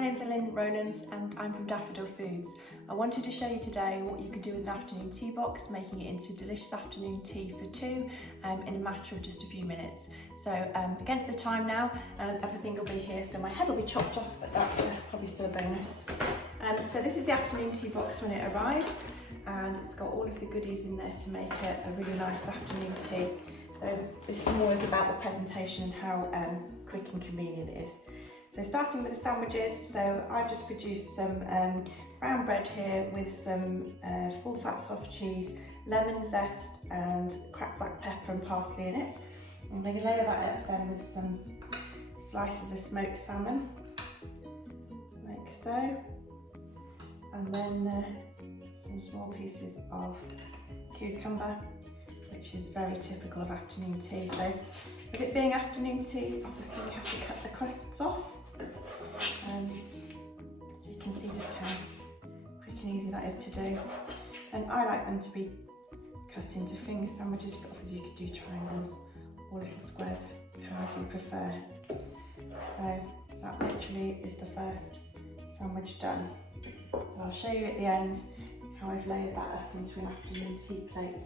My name's Elaine Ronans and I'm from Daffodil Foods. I wanted to show you today what you could do with an afternoon tea box, making it into delicious afternoon tea for two in a matter of just a few minutes. So against the time now, everything will be here, so my head will be chopped off, but that's probably still a bonus. So this is the afternoon tea box when it arrives, and it's got all of the goodies in there to make it a really nice afternoon tea. So this is more about the presentation and how quick and convenient it is. So starting with the sandwiches, so I've just produced some brown bread here with some full fat soft cheese, lemon zest and cracked black pepper and parsley in it. I'm going to layer that up then with some slices of smoked salmon, like so, and then some small pieces of cucumber, which is very typical of afternoon tea. So with it being afternoon tea, obviously we have to cut the crusts off. So you can see just how quick and easy that is to do. And I like them to be cut into finger sandwiches, but obviously you could do triangles or little squares, however you prefer. So that literally is the first sandwich done. So I'll show you at the end how I've layered that up into an afternoon tea plate.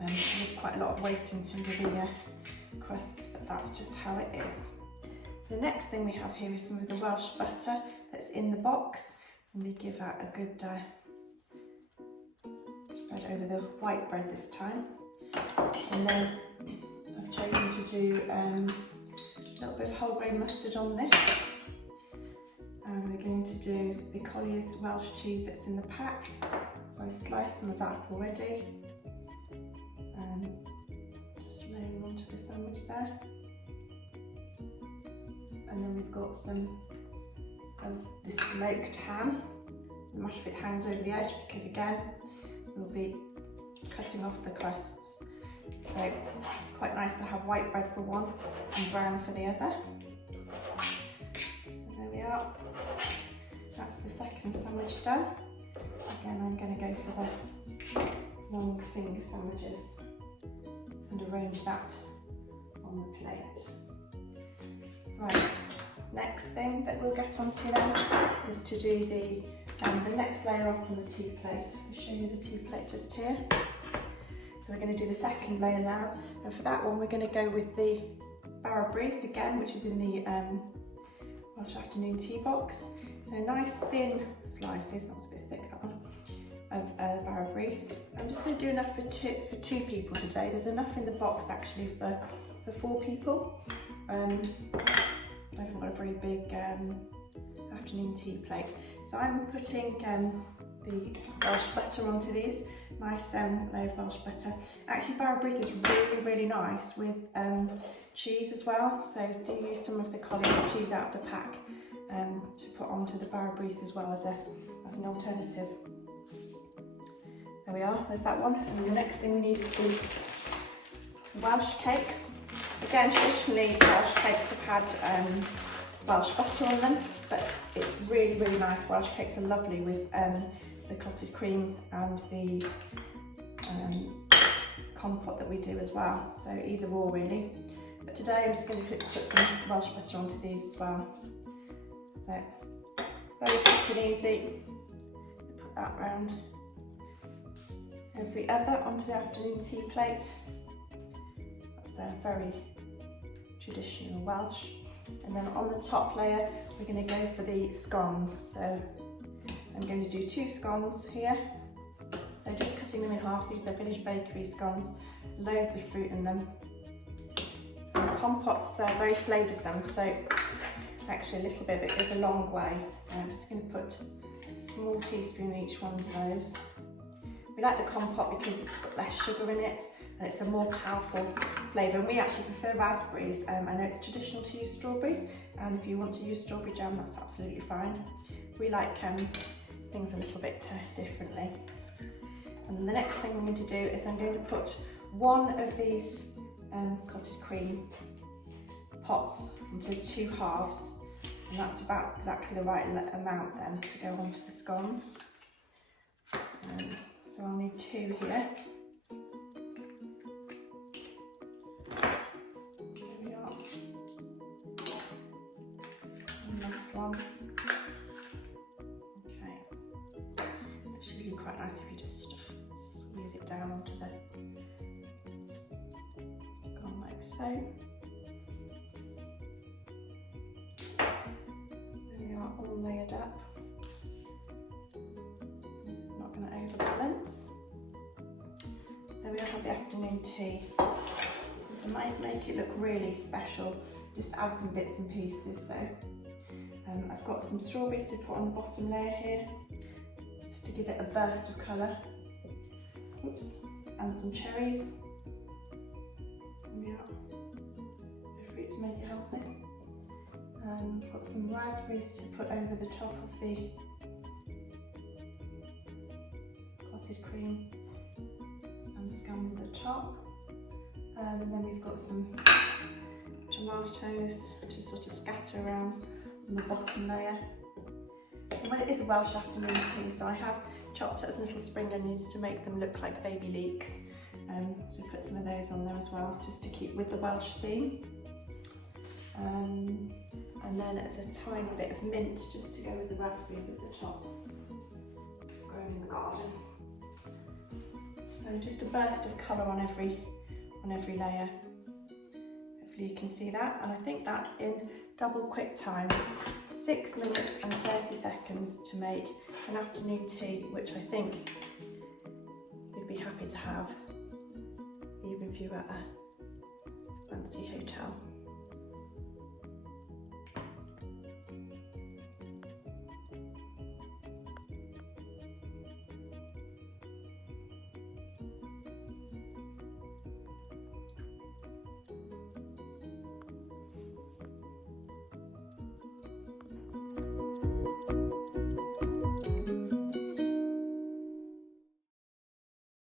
There's quite a lot of waste in terms of the crusts, but that's just how it is. So the next thing we have here is some of the Welsh butter that's in the box, and we give that a good spread over the white bread this time. And then I've chosen to do a little bit of whole grain mustard on this. And we're going to do the Collier's Welsh cheese that's in the pack. So I sliced some of that up already. Just laying onto the sandwich there. And then we've got some of the smoked ham. The much of it hangs over the edge because again, we'll be cutting off the crusts. So it's quite nice to have white bread for one and brown for the other. So there we are. That's the second sandwich done. Again, I'm going to go for the long finger sandwiches and arrange that on the plate. Right, next thing that we'll get onto then is to do the next layer up on the tea plate. I'll show you the tea plate just here. So we're going to do the second layer now, and for that one we're going to go with the Bara Brief again, which is in the Welsh Afternoon Tea box. So nice thin slices, that was a bit thick that one, of Bara Brief. I'm just going to do enough for two people today. There's enough in the box actually for 4 people. I haven't got a very big afternoon tea plate. So I'm putting the Welsh butter onto these, nice layer of Welsh butter. Actually, Bara Brief is really, really nice with cheese as well. So do use some of the Collier's cheese out of the pack to put onto the Bara Brief as well as an alternative. There we are, there's that one. And the next thing we need is the Welsh cakes. Again, traditionally Welsh cakes have had Welsh butter on them, but it's really, really nice. Welsh cakes are lovely with the clotted cream and the compote that we do as well, so either or really. But today I'm just going to put some Welsh butter onto these as well. So very quick and easy. Put that round every other onto the afternoon tea plate. That's very traditional Welsh. And then on the top layer we're going to go for the scones. So I'm going to do 2 scones here. So just cutting them in half. These are Village Bakery scones, loads of fruit in them. And the compote's very flavoursome, so actually a little bit of it goes a long way. So I'm just going to put a small teaspoon in each one of those. We like the compote because it's got less sugar in it and it's a more powerful flavour. And we actually prefer raspberries. I know it's traditional to use strawberries, and if you want to use strawberry jam, that's absolutely fine. We like things a little bit differently. And then the next thing I'm going to do is I'm going to put one of these clotted cream pots into 2 halves, and that's about exactly the right amount then to go onto the scones. So I'll need 2 here. There we are. And last one. nice if you just sort of squeeze it down onto the scone like so. There we are, all layered up. Not going to overbalance. Then we have the afternoon tea. And to make it look really special, just add some bits and pieces. So I've got some strawberries to put on the bottom layer here, just to give it a burst of colour. Oops, and some cherries. Yeah, the fruit to make it healthy. Got some raspberries to put over the top of the clotted cream and scones at the top. And then we've got some tomatoes to sort of scatter around on the bottom layer. And well, it is a Welsh afternoon tea, so I have chopped up some little spring onions to make them look like baby leeks. So we put some of those on there as well, just to keep with the Welsh theme. And then as a tiny bit of mint, just to go with the raspberries at the top, growing in the garden. So just a burst of colour on every layer. Hopefully you can see that, and I think that's in double quick time. 6 minutes and 30 seconds to make an afternoon tea, which I think you'd be happy to have, even if you were at a fancy hotel.